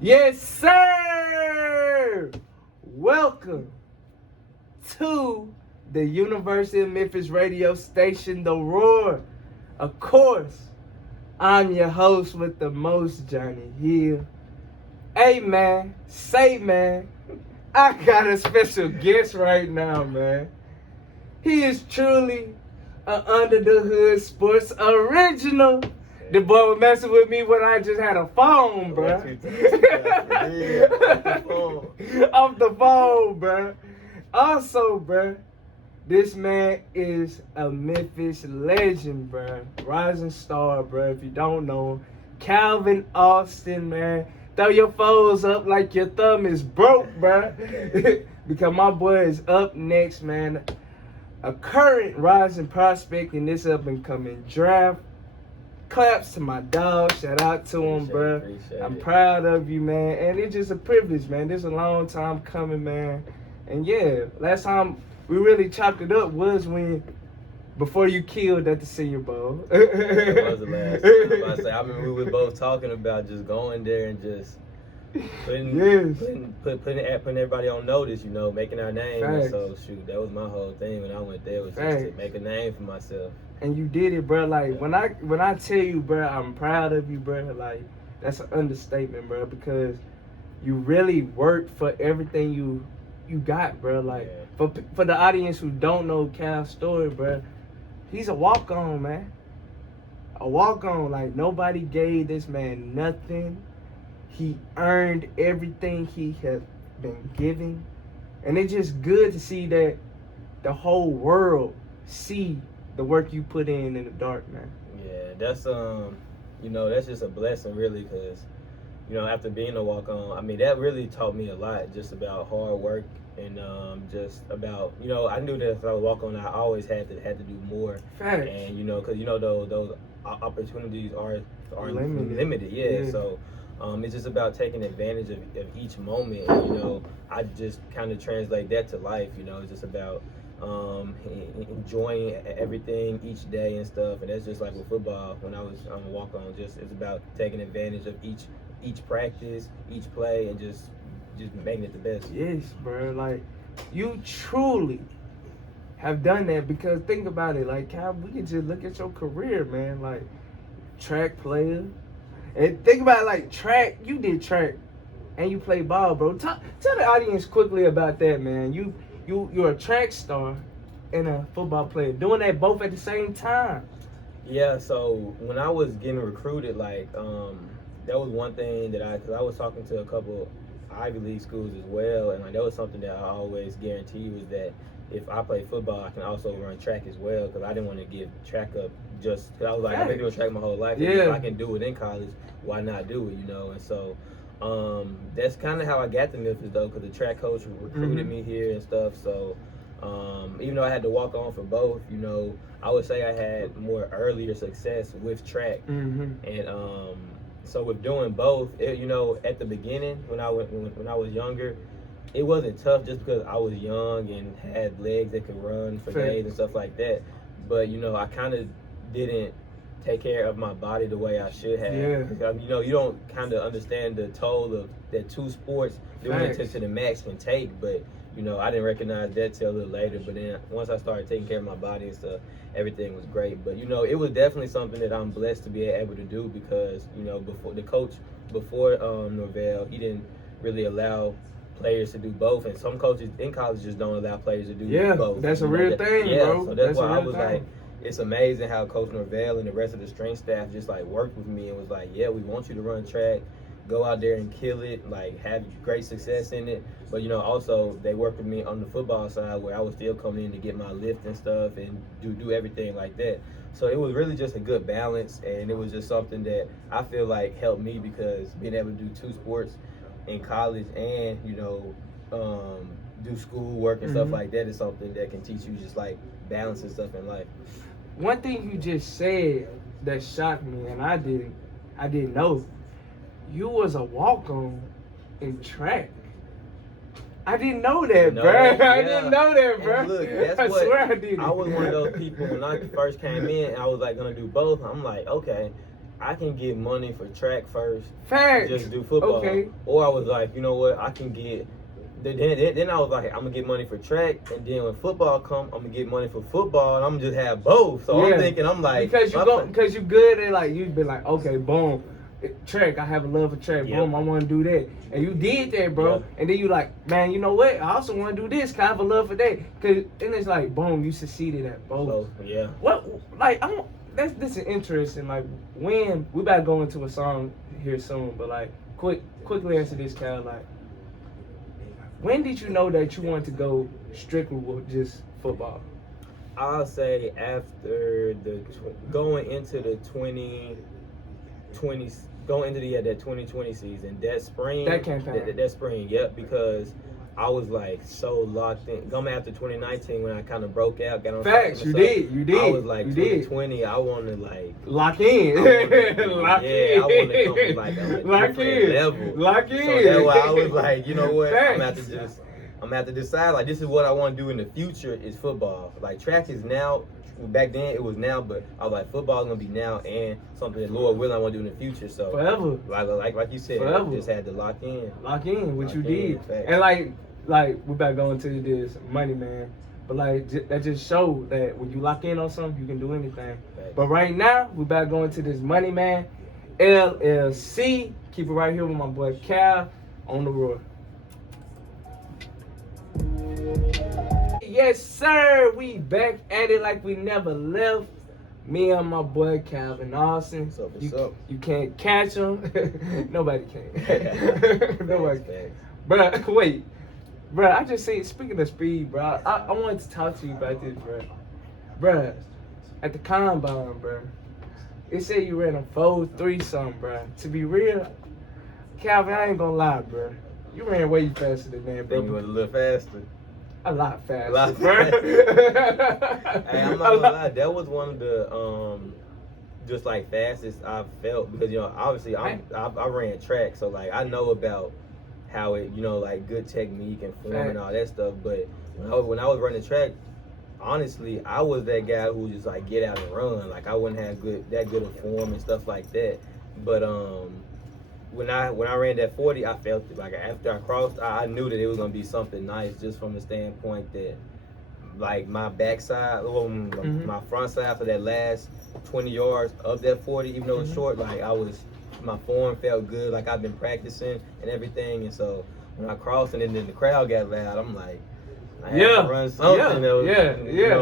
Yes, sir! Welcome to the University of Memphis radio station, The Roar. Of course, I'm your host with the most, Johnny Hill. Hey, man, I got a special guest right now, man. He is truly a Under the Hood Sports original. The boy was messing with me when I just had a phone, bro. Off the phone, bro. Also, bro, this man is a Memphis legend, bro. Rising star, bro. If you don't know him, Calvin Austin, man. Throw your foes up like your thumb is broke, bro. Because my boy is up next, man. A current rising prospect in this up and coming draft. Claps to my dog. Shout out to him, bro. I'm proud of you, man. And it's just a privilege, man. This is a long time coming, man. And yeah, last time we really chopped it up was before you killed at the Senior Bowl. That was the last time. I remember we were both talking about just going there and just putting everybody on notice, making our name. And so shoot, that was my whole thing when I went there, was just to make a name for myself. And you did it, bro. Like when I tell you, bro, I'm proud of you, bro. Like that's an understatement, bro, because you really worked for everything you got, bro. Like for the audience who don't know Cal's story, bro, he's a walk-on, man. A walk-on. Like nobody gave this man nothing. He earned everything he has been given, and it's just good to see that the whole world see the work you put in the dark, man. Yeah, that's that's just a blessing, really, because after being a walk-on, I mean, that really taught me a lot, just about hard work and just about I knew that if I was walk-on, I always had to do more. Facts. And because those opportunities are limited. Yeah. So it's just about taking advantage of each moment. And, I just kind of translate that to life. It's just about enjoying everything each day and stuff. And that's just like with football. When I was on a walk-on, it's about taking advantage of each practice, each play, and just making it the best. Yes, bro. Like you truly have done that, because think about it. Like Cal, we can just look at your career, man. Like track player. And think about it, like track, you did track and you play ball, bro. Tell the audience quickly about that, man. You're a track star and a football player, doing that both at the same time. Yeah, so when I was getting recruited, like that was one thing that cause I was talking to a couple Ivy League schools as well, and like that was something that I always guaranteed, was that if I play football, I can also run track as well, because I didn't want to give track up just because I was like, I've been doing track my whole life. Yeah. If I can do it in college, why not do it, And so that's kind of how I got to Memphis, though, because the track coach recruited me here and stuff. So even though I had to walk on for both, I would say I had more earlier success with track. And so with doing both, at the beginning when I was younger, it wasn't tough just because I was young and had legs that could run for days and stuff like that. But I kind of didn't take care of my body the way I should have. Yeah. Because, you don't kind of understand the toll of that two sports doing it to the max can take. But I didn't recognize that till a little later. But then once I started taking care of my body and stuff, everything was great. But it was definitely something that I'm blessed to be able to do, because before the coach Norvell, he didn't really allow players to do both, and some coaches in college just don't allow players to do both. That's a real thing, bro. So that's why I was like, it's amazing how Coach Norvell and the rest of the strength staff just like worked with me and was like, yeah, we want you to run track, go out there and kill it, like have great success in it. But also they worked with me on the football side, where I was still coming in to get my lift and stuff and do everything like that. So it was really just a good balance, and it was just something that I feel like helped me, because being able to do two sports in college and do school work and stuff like that is something that can teach you just like balance and stuff in life. One thing you just said that shocked me, and I didn't know, you was a walk-on in track. I didn't know that, bro. Yeah. I didn't know that, bro. And look, that's I swear I did. I was one of those people when I first came in, I was like gonna do both. I'm like, okay, I can get money for track first, Facts. just do football. Okay. Or I was like, you know what, I can get. Then I was like, I'm gonna get money for track, and then when football come, I'm gonna get money for football, and I'm gonna just have both. So Yeah. I'm thinking, I'm like, because you good at like you've been like, okay, boom, track. I have a love for track. Yep. Boom, I want to do that, and you did that, bro. Yep. And then you like, man, you know what? I also want to do this. Cause I have a love for that. Cause then it's like, boom, you succeeded at both. So, yeah. What like this is interesting. Like when we about to go into a song here soon, but like quickly answer this, Cal. Like, when did you know that you wanted to go strictly with just football? I'll say after going into the 2020 season, that spring. That campaign. That spring, yep, because I was like so locked in. Coming after 2019 when I kind of broke out, got on. Facts, you did. I was like 2020. I wanted like lock in. Lock in. I want to come like a lock different in. level. Lock in. So that's why I was like, you know what? Facts. I'm gonna have to decide, like, this is what I want to do in the future is football. Like, track is now. Back then it was now, but I was like, football is gonna be now and something that Lord willing I want to do in the future. So forever. Like you said, Forever. just had to lock in. Lock in, which you Lock in, did. facts. And like we about to go into this money, man. But like that just showed that when you lock in on something, you can do anything. Facts. But right now, we about to go into this money, man. LLC. Keep it right here with my boy Cal on the road. Yes, sir. We back at it like we never left. Me and my boy Calvin Austin. What's up? You can't catch him. Nobody can. Nobody can. Facts. Bruh, wait. Bruh, I just say, speaking of speed, bruh, I wanted to talk to you about this, bruh. Bruh, at the combine, bruh, it said you ran a 4.3 something, bruh. To be real, Calvin, I ain't gonna lie, bruh. You ran way faster than that, Think you bruh. went a little faster. A lot faster. A lot bruh. Hey, I'm not gonna lie, that was one of the just like fastest I've felt because obviously I ran track, so like I know about how it like good technique and form and all that stuff. But when I was running track, honestly, I was that guy who would just like get out and run. Like I wouldn't have that good of form and stuff like that. But when I ran that 40, I felt it. Like after I crossed, I knew that it was gonna be something nice, just from the standpoint that like my backside, my front side for that last 20 yards of that 40, even though it's short, like my form felt good. Like I've been practicing and everything, and so when I crossed and then the crowd got loud, I'm like, I had to run something that was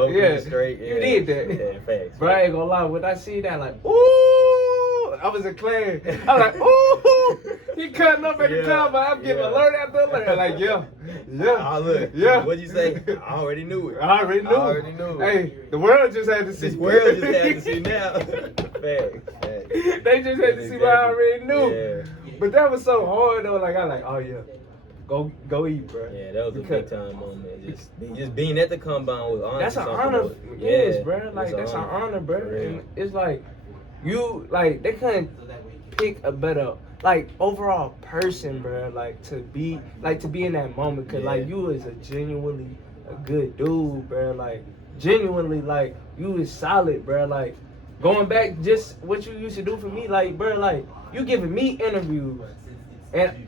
pretty straight. You did that. Yeah, facts. Bro, I ain't gonna lie, when I see that, like, ooh, I was eclaimed. I was like, ooh, he cutting up at the combine. I'm getting alert after alert. Like, yeah. Oh, look. Yeah. What'd you say? I already knew it. I already knew. Hey, the world just had to see. The world just had to see now. Facts. They just had to see what I already knew. Yeah. But that was so hard though. Like I like, oh yeah, go eat, bro. Yeah, that was a big time moment. Just being at the combine was honestly that's an something honor. that- Yes, bro. Like that's an honor, bro. And it's like they couldn't pick a better overall person, bro. Like to be in that moment, cause like you is a genuinely a good dude, bro. Like genuinely, like you is solid, bro. Like going back, just what you used to do for me, like bro, like you giving me interviews, and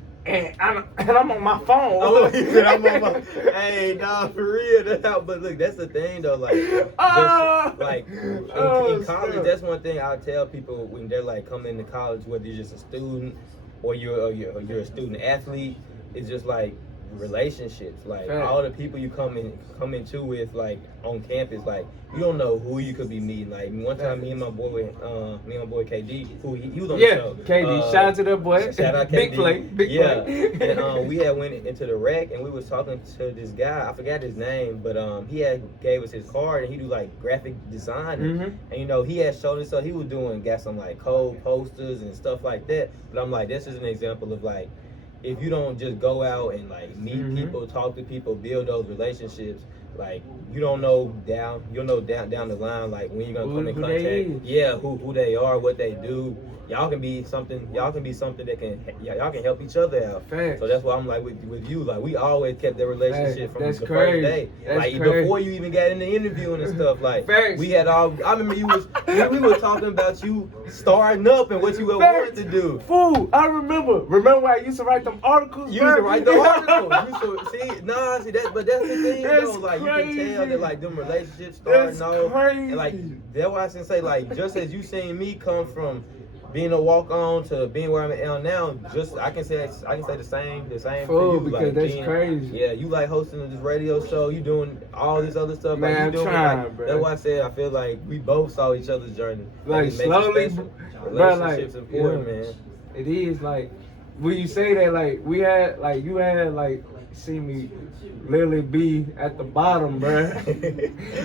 I'm on my phone. I'm on my. Hey, nah, for real. But look, that's the thing though. Like, in college, that's one thing I'll tell people when they're like coming into college, whether you're just a student or you're a student athlete. It's just like relationships. Like all the people you come into with like on campus, like you don't know who you could be meeting. Like one time, me and my boy KD, who he was on the show. KD, shout out to that boy. Shout out Big KD. play. And we had went into the rec and we was talking to this guy. I forgot his name, but he had gave us his card and he do like graphic design. And he had showed us, so he was got some like code posters and stuff like that. But I'm like, this is an example of like, if you don't just go out and like meet people, talk to people, build those relationships, like you don't know down the line like when you're gonna come in Who they contact. is. Yeah, who they are, what they do. Y'all can be something that can y'all can help each other out. Facts. So that's why I'm like with you, like we always kept that relationship from the That's first crazy. day. That's Like crazy. before you even got in the interviewing and stuff, like Facts. we had all I remember we were talking about you starting up and what you were wanting to do. Fool, I remember. Remember when I used to write them articles? You used to write the articles. See that, but that's the thing That's though. Like crazy. you can tell that like them relationships starting That's off, crazy. and like that's why I can say like just as you seen me come from being a walk on to being where I'm at now, just I can say the same Fool, for you. because Like that's being, crazy. Yeah, you like hosting this radio show, you doing all this other stuff. Man, like, I'm you doing trying, like, bro. that's why I said I feel like we both saw each other's journey. Like And it makes it slowly, special. bro. Relationships Like important, yeah, man. It is like when you say that, like we had, like you had, like see me literally be at the bottom, bro.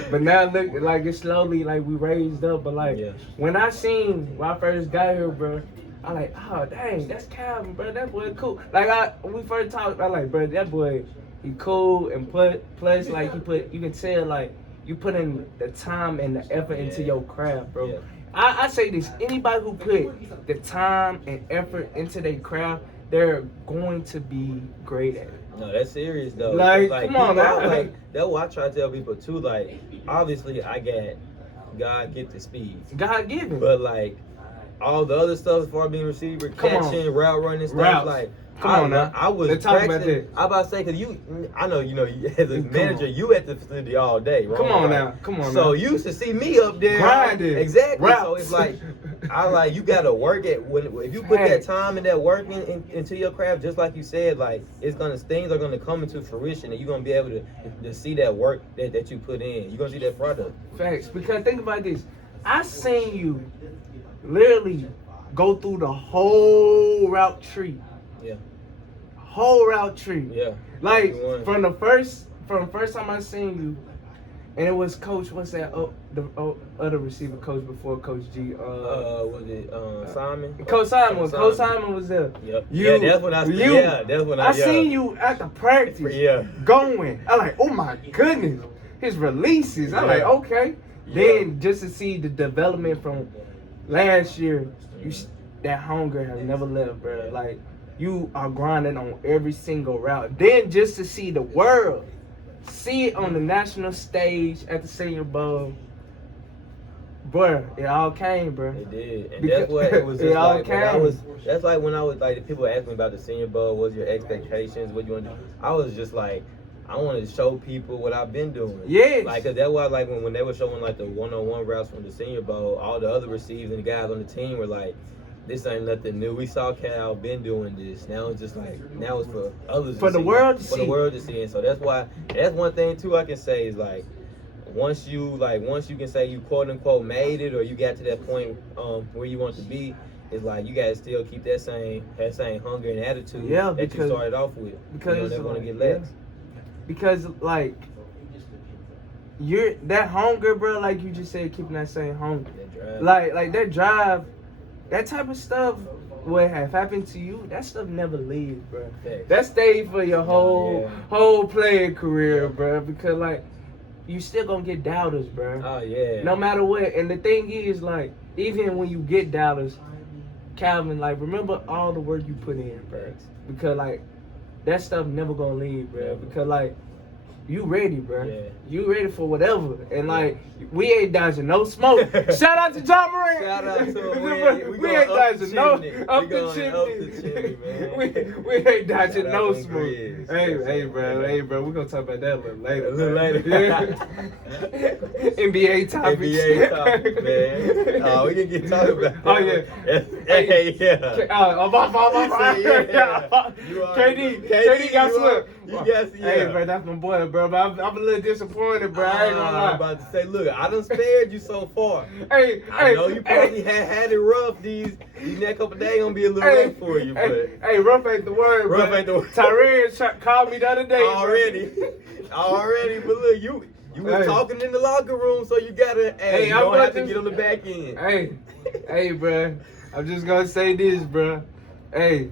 But now look, like it's slowly like we raised up. But like Yeah. when I first got here, bro, I like, oh dang, that's Calvin, bro. That boy cool. Like when we first talked, I like, bro, that boy, he cool and plus like you can tell like you put in the time and the effort into Yeah. your craft, bro. Yeah. I say this, anybody who put the time and effort into their craft, they're going to be great at it. No, that's serious though. Like, Like, come on, man. like that's what I try to tell people too. Like, obviously, I got God gifted speed, God given. but like all the other stuff as far as being receiver, Come on. catching, route running stuff, Routes. like. Come on now. I was Let's talk about practicing. that. I about to say because I know as a Come manager, on. you at the facility all day. Come on now. Come on So now. you used to see me up there Grinding. exactly. So Routes. it's like you gotta work at if you put that Facts. time and that work into your craft, just like you said, like things are gonna come into fruition and you're gonna be able to see that work that you put in. You're gonna see that product. Facts. Because think about this. I seen you literally go through the whole route tree. Yeah. Whole route tree. Yeah. Like Everyone. from the first time I seen you, and it was Coach. What's that? The other receiver coach before Coach G. Was it Simon? Coach Simon. Coach Simon was there. Yep. You, that's when I seen you at the practice. Yeah. Going. I like, oh my goodness, his releases. I like, Yeah. okay. Yeah. Then just to see the development from last year, that hunger has never left, bro. Like you are grinding on every single route. Then just to see the world, see it on the national stage at the Senior Bowl, bro, it all came, bro. It did, and Because that's what it was. it Just all like came. that's like when I was like, the people ask me about the Senior Bowl. What's your expectations? What you want to do? I was just like, I wanted to show people what I've been doing. Yes. Like, cause that's why, like, when they were showing like the one-on-one routes from the Senior Bowl, all the other receivers and the guys on the team were like, "This ain't nothing new. We saw Cal been doing this. Now it's just like now it's for others For to the see. world to for see. the world to see." And so that's one thing too I can say is like. Once you can say you quote unquote made it or you got to that point where you want to be, it's like you gotta still keep that same hunger and attitude that you because- started off with. because you it's never want to like- get lax. Because like you're that hunger, bro. Like you just said, keeping that same hunger. That drive. Like that drive, that type of stuff. What have happened to you? That stuff never leaves, bro. Facts. That stayed for your whole playing career, Yeah. bro. Because like you still gonna get doubters, bro. Oh yeah. No matter what. And the thing is, like, even when you get doubters, Calvin, like, remember all the work you put in, bro. Facts. Because like that stuff never gonna leave, bro. Never. Because like you ready, bro. Yeah. You ready for whatever. And like we ain't dodging no smoke. Shout out to John Moran. Shout out to him. We ain't dodging no chimney. up We the going chimney. up the chimney, man. we ain't dodging Shout no out to smoke. Grizz. Hey, bro, we're gonna talk about that a little later. A little man. later. NBA topics. NBA topics, man. Oh, we can get talking about that. Oh, yeah. Hey, yeah. KD got slipped. You guys, yeah. Hey, bro, that's my boy, bro. But I'm a little disappointed, bro. I ain't gonna lie. I'm about to say, look, I done spared you so far. Hey, I know you probably had it rough. These next couple days gonna be a little rough for you, but hey, rough ain't the word, rough bro. ain't the word. Tyree called me the other day. already. But look, you was Hey. talking in the locker room, so you gotta. Hey, you I'm don't have about to to- get on the back end. Hey, bro. I'm just gonna say this, bro. Hey,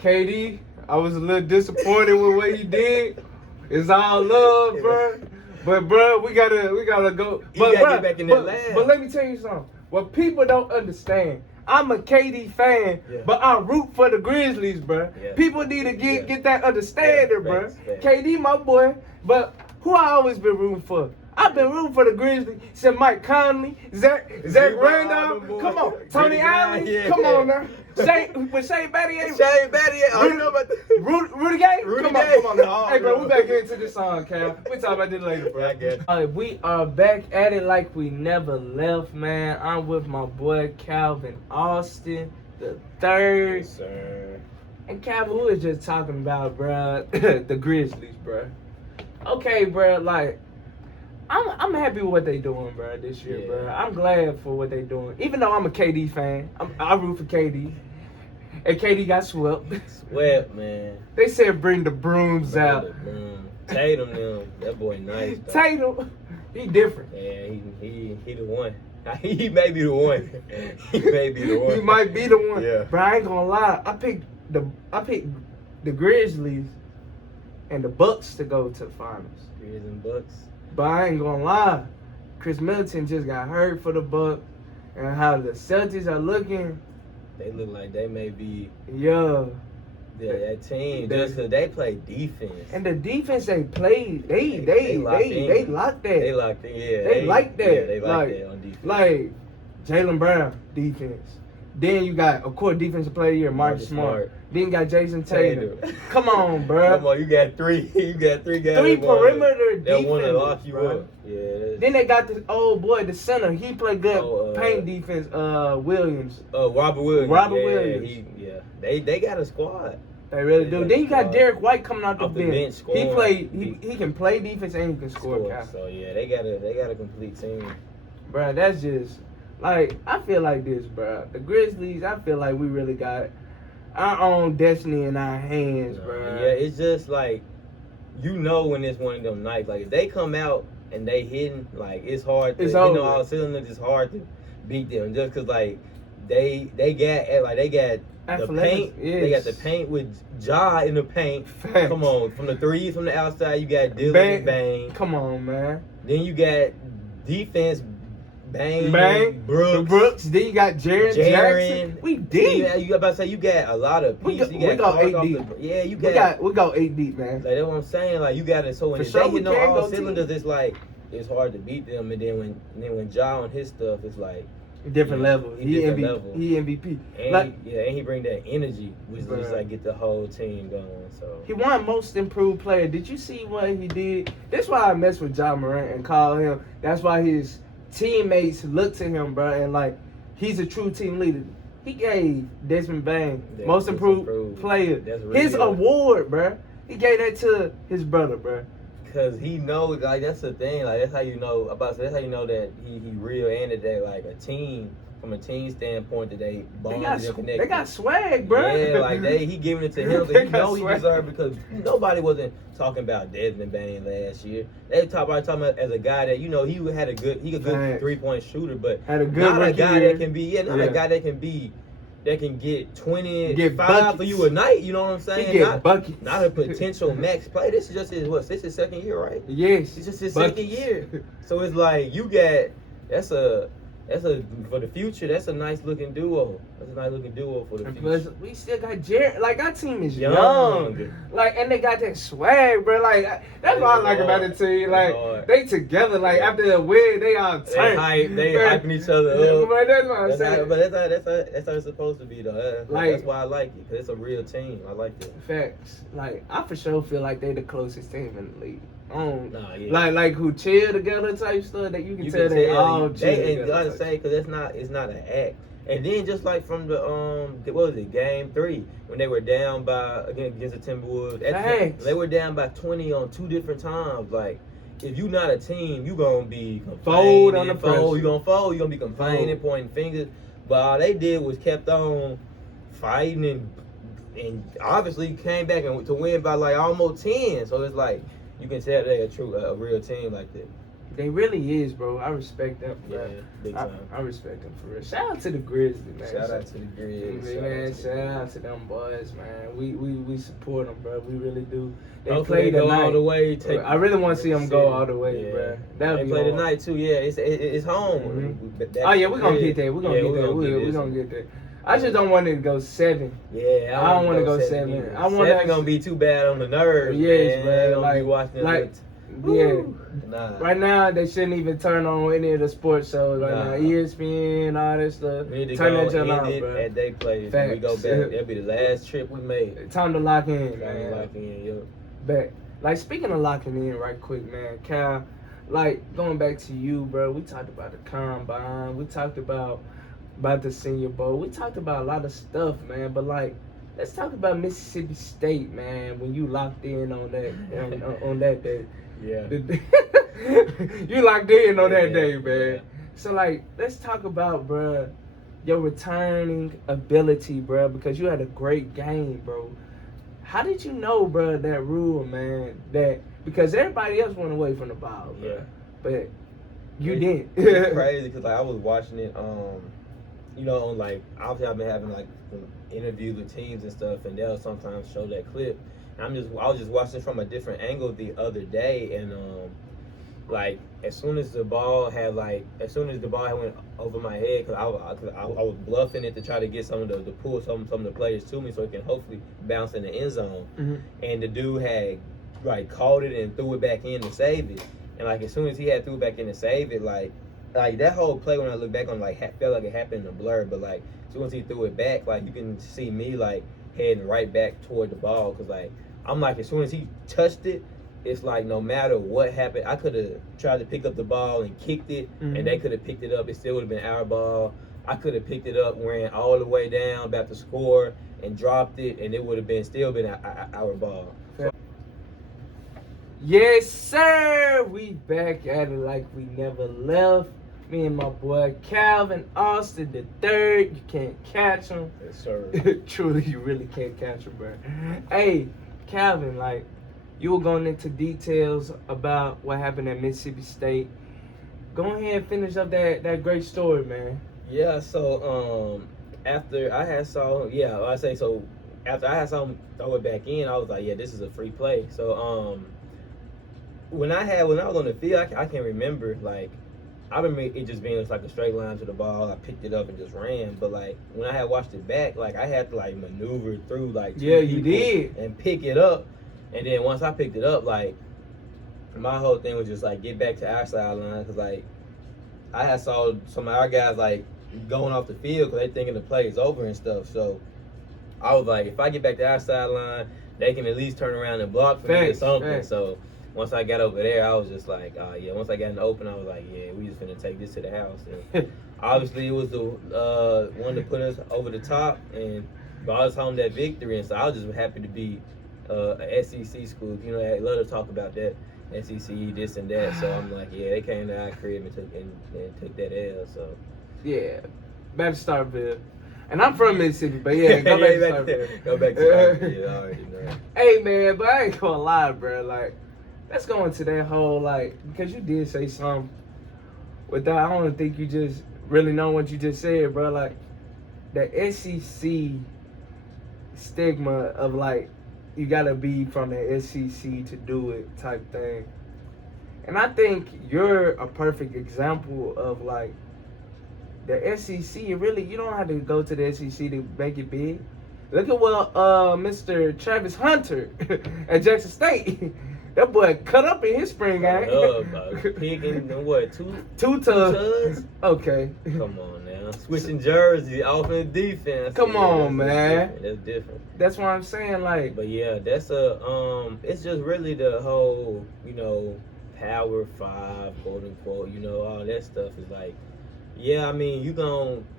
KD, I was a little disappointed with what he did. It's all love, bro. But bro, we gotta go. You But gotta bruh, get back in that lab. but let me tell you something. What people don't understand. I'm a KD fan, Yeah. but I root for the Grizzlies, bro. Yeah. People need to get Yeah. that understanding, Yeah, bro. facts. KD, my boy, but who I always been rooting for? I've been rooting for the Grizzlies. Said Mike Conley, Zach Randolph. Come on, Tony Allen. Yeah. Come on now. Shane Battier. Shane Battier. I don't know about that. Rudy Gay? Rudy Come Gay. on now. Oh, Hey, bro, no. we back into this song, Cal. We'll talk about this later, bro. I guess. We are back at it like we never left, man. I'm with my boy Calvin Austin, the third. Yes, sir. And Calvin, we was just talking about, bro, the Grizzlies, bro. Okay, bro, like, I'm happy with what they doing, bro, this year, Yeah. bro. I'm glad for what they doing. Even though I'm a KD fan, I root for KD. And KD got swept. Swept, man. They said bring the brooms out. Tatum, them. That boy nice. Though. Tatum, he different. Yeah, he the one. He may be the one. He may be the one. He might be the one. Yeah. But I ain't gonna lie. I picked the Grizzlies and the Bucks to go to the finals. Grizz and Bucks. But I ain't gonna lie. Chris Middleton just got hurt for the Bucks, and how the Celtics are looking. They look like they may be Yeah. that team They- just 'cause they play defense. And the defense they played, they locked in. locked that. They locked in, yeah. They like that. Yeah, they like Like- that on defense. Like Jaylen Brown defense. Then you got, of course, defensive player of the year, Marcus Smart. Then you got Jason Tatum. Come on, bro. Come on, you got three. You got three guys. Three that wanna- perimeter that want to defenders, lock you bro. up. Yeah. that's- Then they got this old boy, the center. He played good Oh, paint defense. Williams. Robert Williams. Robert yeah, Williams. They got a squad. They really They do. got Then you got squad. Derek White coming out the Off the bench. bench He scoring. play. He can play defense and he can score. Cal. So yeah, they got a complete team. Bro, that's just like I feel like this, bro. The Grizzlies, I feel like we really got our own destiny in our hands, bro. Yeah, it's just like when it's one of them nights. Like if they come out and they hitting, like it's hard. To, It's all over. cylinders. It's hard to beat them just because like they got the Athletics, paint. They got yes. the paint with Ja in the paint. Facts. Come on, from the three from the outside, you got Dylan Bang. and Bang. Come on, man. Then you got defense, Bang, Bang, Brooks. Then you got Jaren Jackson. We deep. Yeah, you about to say you got a lot of We pieces. go- You we got go Clark 8 off deep. the, you We go 8 deep, man. like that's what I'm saying. Like you got it. So when For they sure, we hit on can all go cylinders, deep. it's like it's hard to beat them. And then when Ja on his stuff, it's like Different level. He different MVP. level. He MVP. and Like and he bring that energy, which Bruh. just like get the whole team going. So he won most improved player. Did you see what he did? That's why I mess with Ja Morant and call him. That's why his teammates look to him, bro, and like he's a true team leader. He gave Desmond Bain Yeah, most most improved improved. player. That's really His good. award, bro. He gave that to his brother, bro. because he knows, like that's the thing. Like that's how you know that's how you know that he real and that they like a team. From a team standpoint, that they bonded and connected. They got swag, bro. Yeah, like he giving it to him. They He got know he swag. deserved because nobody wasn't talking about Desmond Bain last year. They talking about as a guy that he had a good Facts. 3-point shooter, but Had a good not a rookie guy year. that can be not Yeah. a guy that can get 20 Get 5 buckets. for you a night. You know what I'm He saying? get buckets. Not a potential max play. This is just his second year, right? Yes. It's just his buckets. second year. So it's like that's a for the future. That's a nice looking duo. That's a nice looking duo for the And future. plus, we still got Jared. Like our team is Young. young. Like, and they got that swag, bro. Like that's what I like about the team. Like hard. they together. Like after the win, they all They turn. hyping each other Yeah, up. but that's what I'm That's how, saying. but that's how it's supposed to be though. Like- That's why I like it because it's a real team. I like it. Facts. Like I for sure feel like they the closest team in the league. Nah, yeah. Like who chill together type stuff that you can tell they all chill they ain't together. gotta type say because it's not an act. And then just like from the what was it, game 3 when they were down by against the Timberwolves, Facts. they were down by 20 on 2 different times. Like if you not a team, you gonna be Fold on the fold. pressure. You gonna fold. You gonna be complaining, Fold. pointing fingers. But all they did was kept on fighting and obviously came back and to win by like almost 10. So it's like you can tell they're a real team like that. They really is, bro. I respect them, bro. Yeah, big time. I respect them for real. Shout out to the Grizzlies, man. Shout out to the Grizzlies. Man, shout out to them boys, man. We support them, bro. We really do. They Hopefully play they go tonight. all the way. I really want to see them go all the way, yeah. bro. That'll They be play hard. tonight too. Yeah, it's home. Mm-hmm. Oh yeah, we're gonna get that. We're gonna get that. We're gonna get that. I just don't want it to go 7. Yeah, I don't want to go 7. Either. I want 7 gonna be too bad on the nerves. Yes, man. bro. Like watching like, yeah. Nah. Right now, they shouldn't even turn on any of the sports shows right now. ESPN, all that stuff. We need to turn go that end on, it bro. at they place. We go back. That'll be the last trip we made. Time to lock in, Time man. to lock in, yo. But, like, speaking of locking in right quick, man, Cal, like, going back to you, bro, we talked about the combine. We talked about the Senior Bowl. We talked about a lot of stuff, man. But, like, let's talk about Mississippi State, man, when you locked in on that on that day. Yeah. You locked in on that day, man. Yeah. So, like, let's talk about, bro, your returning ability, bro, because you had a great game, bro. How did you know, bro, that rule, man, that because everybody else went away from the ball, bro, Yeah. but you didn't. It's crazy because like I was watching it, you know, on like obviously I've been having like interviews with teams and stuff, and they'll sometimes show that clip. And I was just watching from a different angle the other day, and like as soon as the ball had went over my head, because I was bluffing it to try to get some of the pull some of the players to me so it can hopefully bounce in the end zone. Mm-hmm. And the dude had like caught it and threw it back in to save it. And like as soon as he had threw it back in to save it, like that whole play when I look back on felt like it happened in a blur. But like as soon as he threw it back, like you can see me like heading right back toward the ball, because like I'm like as soon as he touched it, it's like no matter what happened, I could have tried to pick up the ball and kicked it, and they could have picked it up. It still would have been our ball. I could have picked it up, ran all the way down, about to score, and dropped it, and it would have still been our ball. Yes, sir. We back at it like we never left. Me and my boy Calvin Austin the third. You can't catch him. Yes, sir. Truly, you really can't catch him, bro. Hey, Calvin, like, you were going into details about what happened at Mississippi State. Go ahead and finish up that great story, man. Yeah, so after I had saw after I had saw him throw it back in, I was like, yeah, this is a free play. So when I was on the field, I can't remember, like, I remember it just being like a straight line to the ball. I picked it up and just ran. But like when I had watched it back, like I had to like maneuver through like two you people did, and pick it up. And then once I picked it up, like my whole thing was just like get back to our sideline, because like I had saw some of our guys like going off the field because they thinking the play is over and stuff. So I was like, if I get back to our sideline, they can at least turn around and block for me or something. Thanks. So once I got over there, I was just like, yeah. Once I got in the open, I was like, yeah, we just finna take this to the house. And obviously, it was the one to put us over the top and brought us home that victory. And so I was just happy to be a SEC school. You know, they love to talk about that SEC, this and that. So I'm like, yeah, they came to our crib and took that L. So yeah, back to Starkville. And I'm from Mississippi, but yeah, go back to Starkville. Go back to Starkville. I already know. Hey man, but I ain't gonna lie, bro. Like, let's go into that whole, like, because you did say something without, I don't think you just really know what you just said, bro. Like, the SEC stigma of, like, you gotta be from the SEC to do it type thing. And I think you're a perfect example of, like, the SEC, you don't have to go to the SEC to make it big. Look at what Mr. Travis Hunter at Jackson State. That boy cut up in his spring game. Picking what, two tuds? Okay. Come on now. Switching jersey, offense, defense. Come on, man. That's different. That's what I'm saying, like. But yeah, that's it's just really the whole, you know, Power 5, quote unquote, you know, all that stuff is like, yeah, I mean,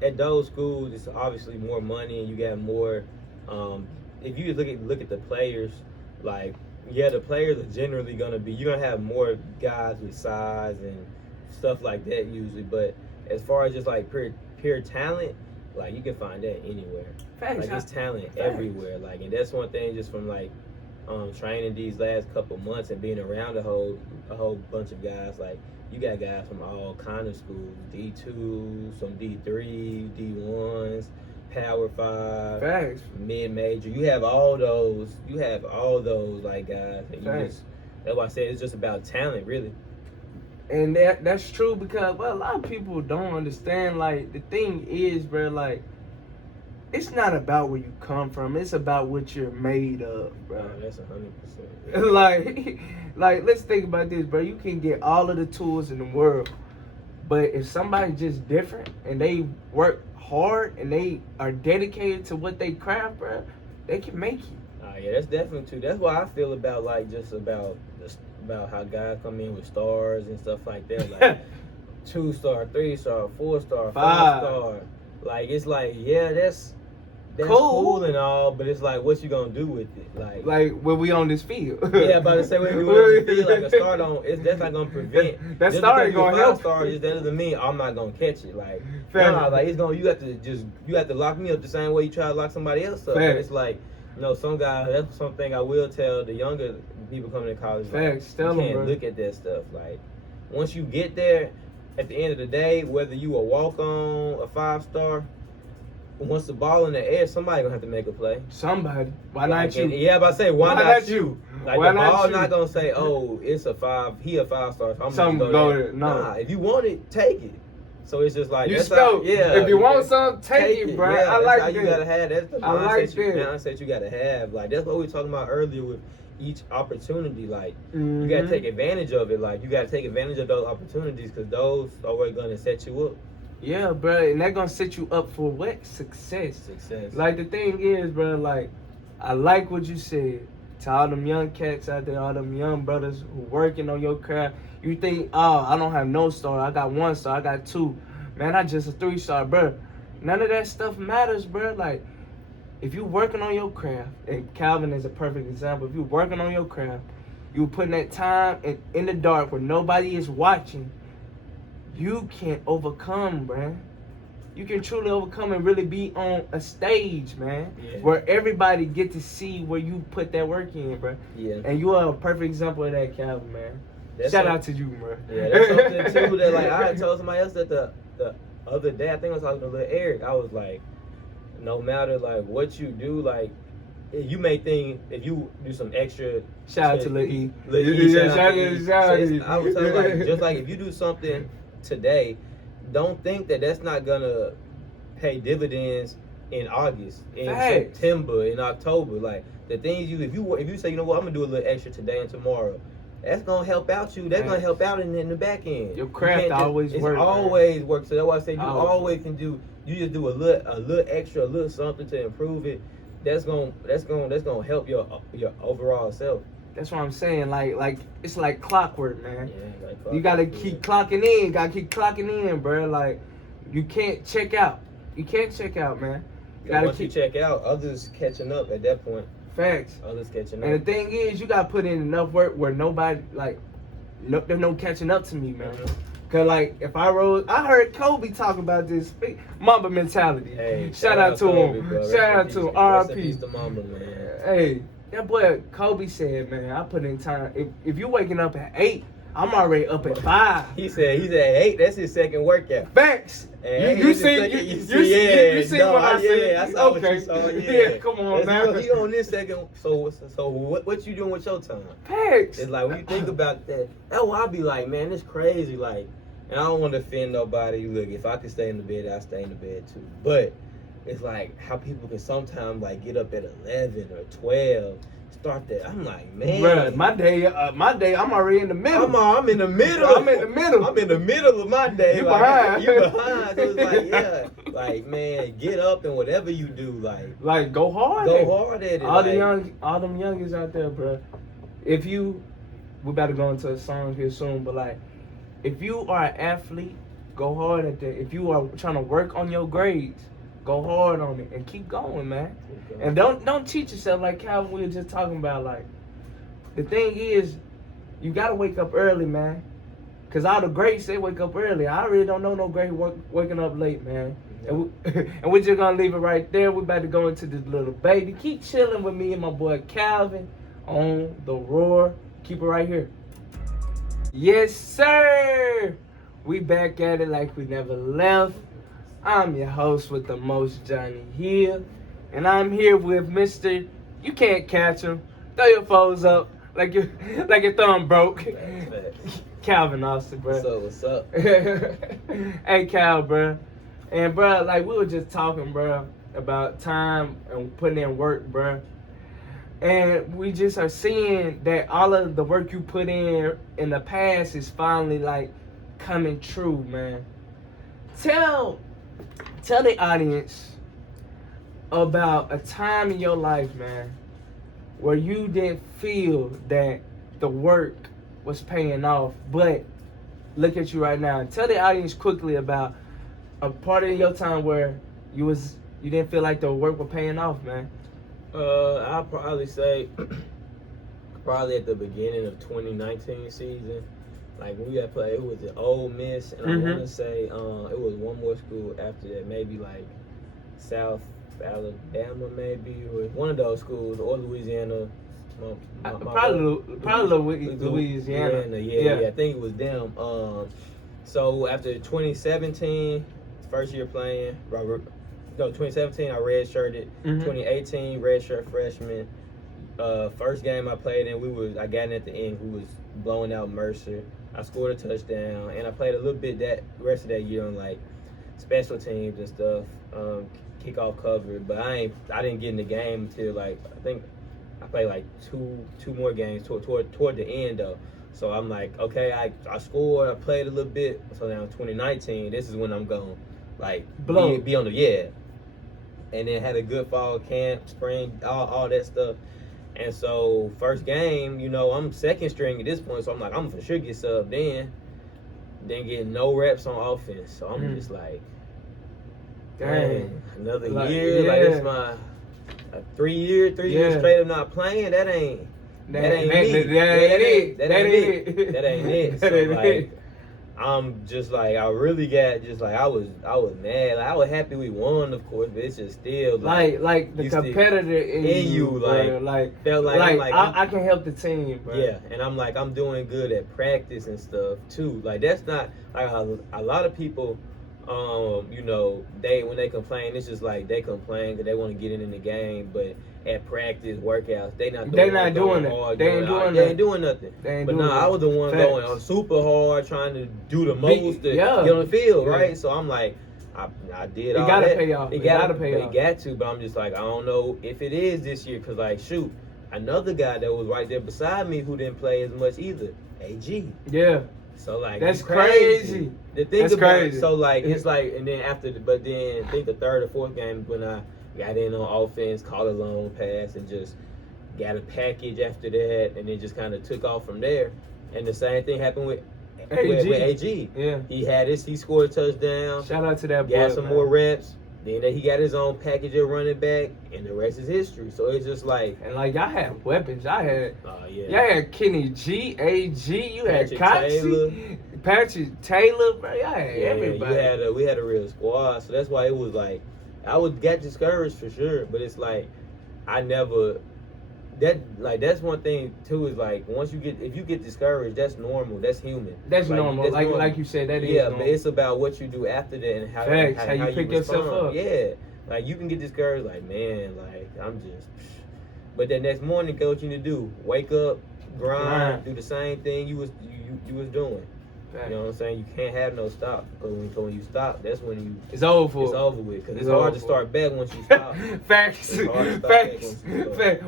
at those schools, it's obviously more money and you got more, if you look at the players, like, yeah, the players are generally you're gonna have more guys with size and stuff like that usually. But as far as just like pure talent, like you can find that anywhere. Facts, like it's talent everywhere. Like, and that's one thing just from like training these last couple months and being around a whole bunch of guys. Like you got guys from all kind of schools, D2, some D3, D1s, Power 5, Facts. mid-major. You have all those. You have all those like guys, and you Facts. just. That's why I said it's just about talent, really. And that's true because a lot of people don't understand. Like the thing is, bro, like it's not about where you come from. It's about what you're made of, bro. That's 100%. like let's think about this, bro. You can get all of the tools in the world, but if somebody's just different and they work hard and they are dedicated to what they craft, bro, they can make it. Yeah, that's definitely true. That's why I feel about like just about how guys come in with stars and stuff like that, like 2-star, 3-star, 4-star, 5-star. Like it's like that's cool and all, but it's like what you gonna do with it? Like when we on this field. Yeah, about to say when we on the field, like a star that's not gonna prevent that star ain't gonna help. Star that doesn't mean I'm not gonna catch it. Like Fair. like it's gonna you have to lock me up the same way you try to lock somebody else up. But it's like. Some guys, that's something I will tell the younger people coming to college. Facts, like, you can't look at that stuff. Like, once you get there, at the end of the day, whether you a walk-on, a 5-star, once the ball in the air, somebody gonna have to make a play. Somebody. Why not you? Yeah, but I say, why not you? Like, why the ball not gonna say, oh, it's a 5, he a 5-star, so I'm Something gonna go there. No. Nah, if you want it, take it. So it's just like If you want something, take it, bro. Yeah, I like how that. You gotta have. That's the mindset you gotta have. Like that's what we were talking about earlier with each opportunity. Like Mm-hmm. you gotta take advantage of it. Like you gotta take advantage of those opportunities because those are what gonna set you up. Yeah, bro, and that gonna set you up for what? Success. Like the thing is, bro, like I like what you said. To all them young cats out there, all them young brothers who working on your craft. You think, oh, I don't have no star. I got 1 star. I got 2. Man, I just a 3-star, bro. None of that stuff matters, bro. Like, if you working on your craft, and Calvin is a perfect example. If you working on your craft, you putting that time in the dark where nobody is watching, you can overcome, bro. You can truly overcome and really be on a stage, man, where everybody get to see where you put that work in, bro. Yeah. And you are a perfect example of that, Calvin, man. Shout out to you, bro. Yeah, that's something too that like I had told somebody else that the other day. I think I was talking to little Eric. I was like, no matter like what you do, like you may think if you do some extra. Shout out to Lil E. Shout out to E. I was telling like just like if you do something today, don't think that that's not gonna pay dividends in August, in September, in October. Like the things if you say, you know what, I'm gonna do a little extra today and tomorrow, that's gonna help out you. That's gonna help out in the back end. Your craft always works. It always works. So that's why I say you always can do. You just do a little extra, a little something to improve it. That's gonna help your overall self. That's what I'm saying. Like it's like clockwork, man. Yeah, like clockwork, you gotta keep clocking in. Gotta keep clocking in, bro. Like you can't check out. You can't check out, man. Once you check out, others catching up at that point. Facts. Others catching up. And the thing is, you gotta put in enough work where nobody there's no catching up to me, man. Cause like if I heard Kobe talk about this Mamba mentality. Hey, shout out to Kobe, him. Bro. Shout out to him. R.I.P. to Mamba, man. Hey, that boy Kobe said, man, I put in time. If you waking up at 8, I'm already up at 5. He said 8. That's his second workout. Facts. You see what I said? Yeah, I saw what you saw. Yeah, come on, man. He on this second. So what you doing with your time? Facts. It's like when you think about that, that's why I be like, man, it's crazy. Like, and I don't want to offend nobody. Look, if I could stay in the bed, I stay in the bed too. But it's like how people can sometimes like get up at 11 or 12. Start that. I'm like, man. Bruh, my day, I'm already in the middle. I'm in the middle. I'm in the middle. I'm in the middle of my day. You like, behind. You behind. So it's like, yeah. Like, man, get up and whatever you do, like go hard. Go hard at it. All them youngins out there, bruh. We better go into a song here soon, but like, if you are an athlete, go hard at that. If you are trying to work on your grades, go hard on it and keep going, man. And don't cheat yourself like Calvin we were just talking about. Like the thing is, you gotta wake up early, man. Cause all the greats they wake up early. I really don't know no great waking up late, man. And we're just gonna leave it right there. We're about to go into this little baby. Keep chilling with me and my boy Calvin on the Roar. Keep it right here. Yes, sir. We back at it like we never left. I'm your host with the most, Johnny Hill, and I'm here with Mr. You can't catch him. Throw your foes up like your thumb broke. Facts. Calvin Austin, bro. What's up? Hey, Cal, bro. And bro, like we were just talking, bro, about time and putting in work, bro. And we just are seeing that all of the work you put in the past is finally like coming true, man. Tell the audience about a time in your life, man, where you didn't feel that the work was paying off, but look at you right now. And tell the audience quickly about a part of your time where you didn't feel like the work was paying off, man. I'll probably say probably at the beginning of 2019 season, like when we had played, it was at Ole Miss, and I want to say it was one more school after that, maybe like South Alabama, maybe, or one of those schools, or Louisiana. Probably Louisiana. Yeah, I think it was them. So after 2017, first year playing, 2017 I redshirted. 2018 redshirt freshman. First game I played in, I got in at the end. We was blowing out Mercer. I scored a touchdown, and I played a little bit that rest of that year on like special teams and stuff, kickoff cover. But I didn't get in the game until like I think I played like two more games toward the end though. So I'm like, okay, I scored, I played a little bit. So now in 2019, this is when I'm going like be on the and then had a good fall camp, spring, all that stuff. And so first game, I'm second string at this point, so I'm like, I'm for sure get subbed in. Then get no reps on offense. So I'm just like, dang, another year. Like it's my 3 years straight of not playing. That ain't me. That ain't it. So like, I'm just like, I really got just like I was mad. Like I was happy we won, of course, but it's just still like the competitor in you, like felt like I can help the team, bro. Yeah, and I'm doing good at practice and stuff too. Like that's not like a lot of people. When they complain, it's just like they complain because they want to get in the game, but at practice, workouts, they ain't doing nothing. I was the one going super hard, trying to do the most to get on the field, right? So I'm like, I did all that. Pay off. It gotta pay off. It got to, but I'm just like, I don't know if it is this year, because like, shoot, another guy that was right there beside me who didn't play as much either, AG. Yeah. So like that's crazy. That's crazy. So like it's like, and then I think the third or fourth game when I got in on offense, caught a long pass, and just got a package after that, and then just kind of took off from there. And the same thing happened with AG. Yeah, he scored a touchdown. Shout out to that boy. Got some more reps. Then he got his own package at running back, and the rest is history. So it's just like, and like y'all had weapons. Y'all had Kenny G, AG. You had Patrick Taylor, bro. Y'all had everybody. We had a real squad. So that's why it was like, I would get discouraged for sure. But it's like, that's one thing too, is like if you get discouraged, that's normal. That's human. That's normal. Like you said, that is normal. But it's about what you do after that and how you pick yourself up. Yeah. Like you can get discouraged, like, man, like I'm just. But the next morning, what you need to do? Wake up, grind, do the same thing you was doing. You know what I'm saying? You can't have no stop, because when you stop, that's when it's over with. Because it's hard to start back once you stop. Facts.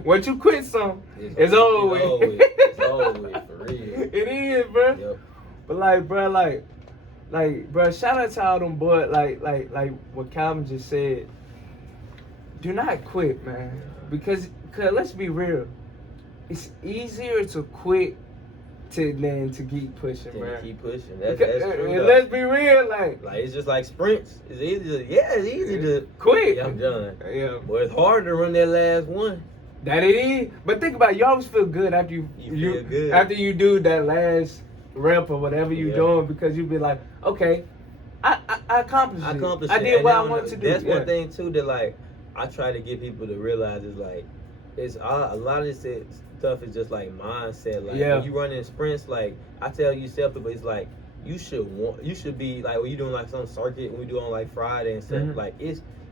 Once you quit something, it's over with. It's over with, for real. It is, bro. Yep. But bro, shout out to all them boys. Like what Calvin just said. Do not quit, man. Because let's be real, it's easier to quit than to keep pushing, bro. Keep pushing. That's true. Let's be real, like it's just like sprints. It's easy to quit. I'm done. Yeah. But it's hard to run that last one. That it is. But think about it, you always feel good after you feel good after you do that last rep or whatever you're doing, because you be like, okay, I accomplished it. I did what I wanted to do. That's one thing too that like I try to get people to realize is like, it's a lot of this stuff is just like mindset. Like Yeah. when you run in sprints, like I tell you, but it's like you should be like when you doing like some circuit when we do on like Friday and stuff. Mhm. Like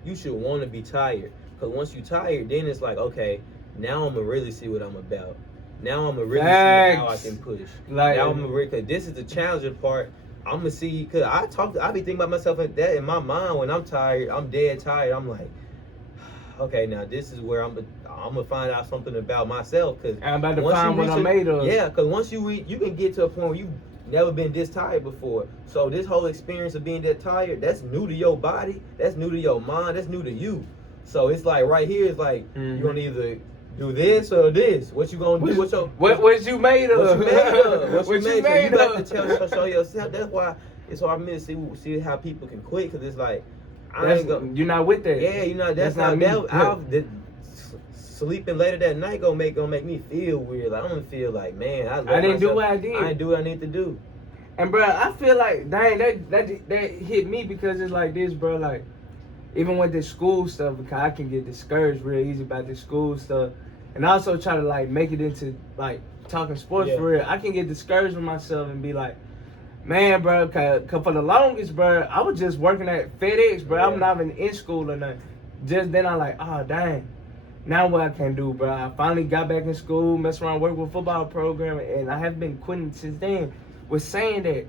you should want to be tired, because once you tired, then it's like, okay, now I'm gonna really see what I'm about. Now I'm gonna really see how I can push. Like, now I'm gonna really, cause this is the challenging part. I'm gonna see, cause I be thinking about myself like that in my mind when I'm tired. I'm dead tired. I'm like, okay, now this is where I'm gonna find out something about myself, cause I'm about to once find you what reach I'm made of. Yeah, cause once you can get to a point where you never been this tired before. So this whole experience of being that tired, that's new to your body, that's new to your mind, that's new to you. So it's like right here, it's like you're gonna either do this or this. What you gonna do? What you made of? What you made of? What you made You of? have to show yourself. That's why it's hard for me to see how people can quit, because it's like You're not with that. Yeah, you know that's not me. Sleeping later that night gonna make me feel weird. Like, I'm gonna feel like, man, I didn't do what I did. I didn't do what I need to do. And bro, I feel like dang that hit me, because it's like this, bro. Like even with this school stuff, because I can get discouraged real easy about this school stuff, and also try to like make it into like talking sports for real. I can get discouraged with myself and be like, man, bro, cause for the longest, bro, I was just working at FedEx, bro. I'm not even in school or nothing. Just then I'm like, oh dang. Now what I can do, bro? I finally got back in school, messed around, worked with football program, and I have been quitting since then. Was saying that,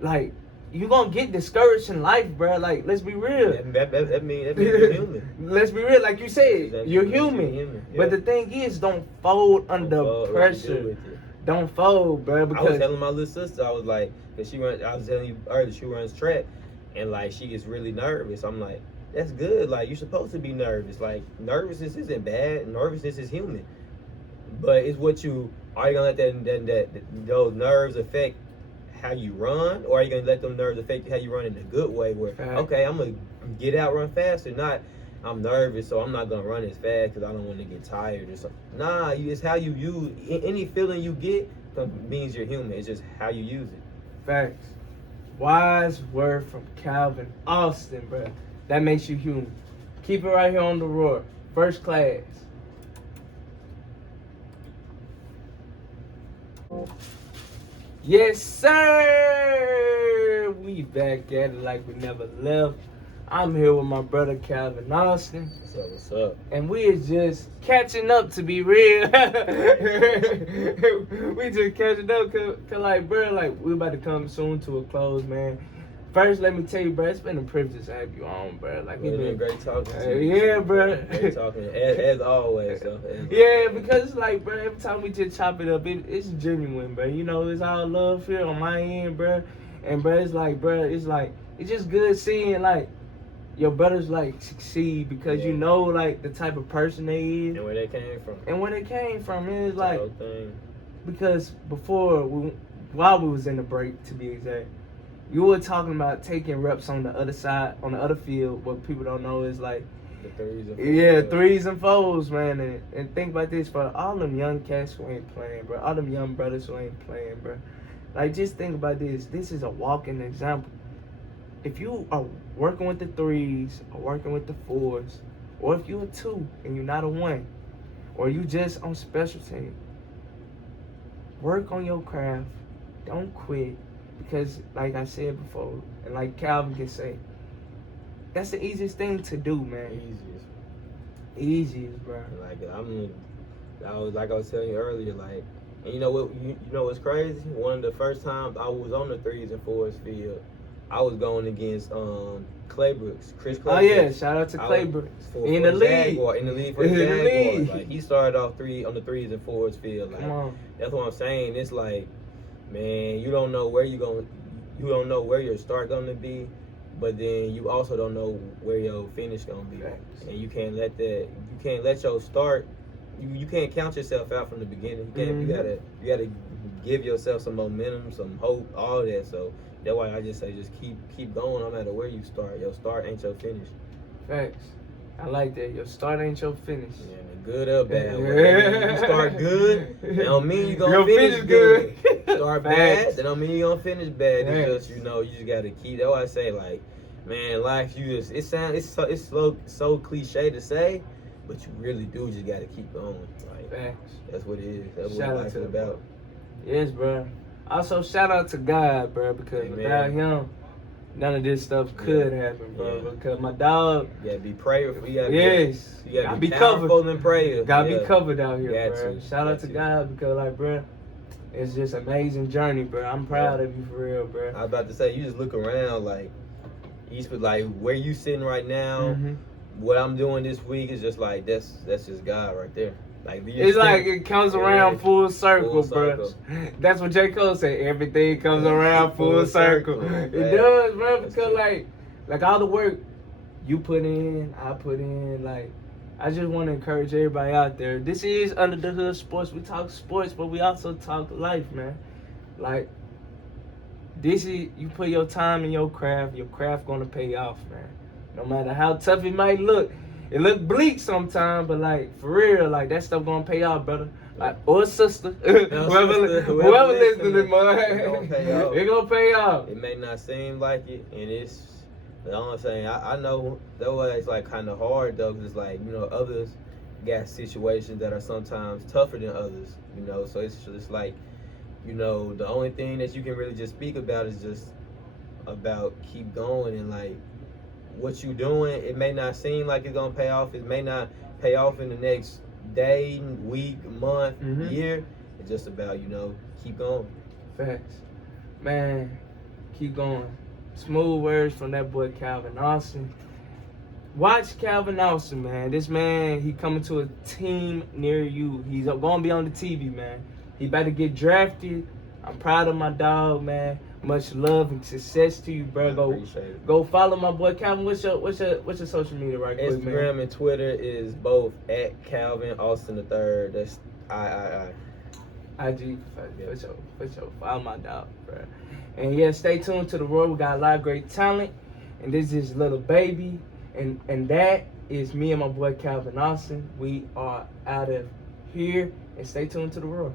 like, you gonna get discouraged in life, bro. Like, let's be real. That means you're human. Let's be real, like you said, you're human. Yeah. But the thing is, don't fold under pressure. Don't fold, bro. Because I was telling my little sister, I was like, cause I was telling you earlier, she runs track, and like she gets really nervous. I'm like, that's good. Like, you're supposed to be nervous. Like, nervousness isn't bad. Nervousness is human. But it's what are you gonna let those nerves affect how you run, or are you gonna let them nerves affect how you run in a good way? Where okay, I'm gonna get out, run faster. Not I'm nervous, so I'm not gonna run as fast because I don't want to get tired or something. Nah, it's how you use any feeling you get means you're human. It's just how you use it. Facts. Wise word from Calvin Austin, bro. That makes you human. Keep it right here on the Roar. First class. Yes, sir. We back at it like we never left. I'm here with my brother Calvin Austin. What's up? And we is just catching up, to be real. We just catching up, cause like, bro, like we about to come soon to a close, man. First, let me tell you, bro, it's been a privilege to have you on, bro. Like, it's been great talking to you. Yeah, bro. Great talking, as always. So, yeah, because it's like, bro, every time we just chop it up, it's genuine, bro. You know, it's all love here on my end, bro. And, bro, it's like, it's just good seeing, like, your brothers, like, succeed, because you know, like, the type of person they is. And where they came from. And it's like, because while we was in the break, to be exact, you were talking about taking reps on the other side, on the other field. What people don't know is like, the threes and fours. Threes and fours, man. And think about this, for all them young cats who ain't playing, bro. All them young brothers who ain't playing, bro. Like, just think about this. This is a walking example. If you are working with the threes or working with the fours, or if you're a 2 and you're not a 1, or you just on special team, work on your craft. Don't quit. Because, like I said before, and like Calvin can say, that's the easiest thing to do, man. Easiest, bro. Like like I was telling you earlier, like, and you know what? You know what's crazy? One of the first times I was on the threes and fours field, I was going against Claybrooks, Chris Claybrooks. Oh yeah, shout out to Claybrooks in the league for the Jaguars. Like, he started off on the threes and fours field. Like, come on. That's what I'm saying. It's like, man, you don't know where you don't know where your start gonna be, but then you also don't know where your finish gonna be. And you can't let your start. You can't count yourself out from the beginning. You gotta give yourself some momentum, some hope, all that. So that's why I just say just keep going no matter where you start. Your start ain't your finish. Facts. I like that. Your start ain't your finish. Yeah, good or bad. You start good, that don't mean you gonna finish good. Start bad, that don't mean you gonna finish bad. It's just, you just gotta keep. That's why I say, like, man, life, it's so cliche to say, but you really do just gotta keep going. Like Facts. that's what it is. That's Shout out what life to is the about. Yes, bro. Also, shout out to God, bro, because Amen. without him, none of this stuff could happen, bro. Yeah. Because my dog, You gotta be prayerful. You gotta yes, you gotta gotta be be powerful covered. in prayer. Gotta Yeah. be covered out here, Got bro. to. Shout out Got to to. God because, like, bro, it's just amazing journey, bro. I'm proud of you for real, bro. I was about to say, you just look around like, like where you sitting right now. Mhm. What I'm doing this week is just like that's just God right there. Like It's like it comes around full circle, Full bro. circle. That's what J. Cole said. Everything comes around full circle. It does, bro. That's Because true. like all the work you put in, I put in. Like, I just want to encourage everybody out there. This is Under the Hood Sports. We talk sports, but we also talk life, man. Like, this is, you put your time in your craft gonna pay off, man. No matter how tough it might look. It look bleak sometimes, but like for real, like that stuff gonna pay off, brother. Like, or sister, whoever listening, man, it gonna pay off. It gonna pay off. It may not seem like it, and it's. You know what I'm saying? I know that was like kind of hard though, because like others got situations that are sometimes tougher than others. So it's just like the only thing that you can really just speak about is just about keep going and like what you doing. It may not seem like it's gonna pay off. It may not pay off in the next day, week, month, year. It's just about keep going. Facts, man. Keep going. Smooth words from that boy Calvin Austin. Watch Calvin Austin, man. This man, he coming to a team near you. He's gonna be on the TV, man. He about to get drafted. I'm proud of my dog, man. Much love and success to you, bro. Go follow my boy Calvin. What's your social media right quick, man? Instagram and Twitter is both at Calvin Austin III. That's I. IG, for sure. Follow my dog, bro. And yeah, stay tuned to the road. We got a lot of great talent. And this is Little Baby. And that is me and my boy Calvin Austin. We are out of here. And stay tuned to the road.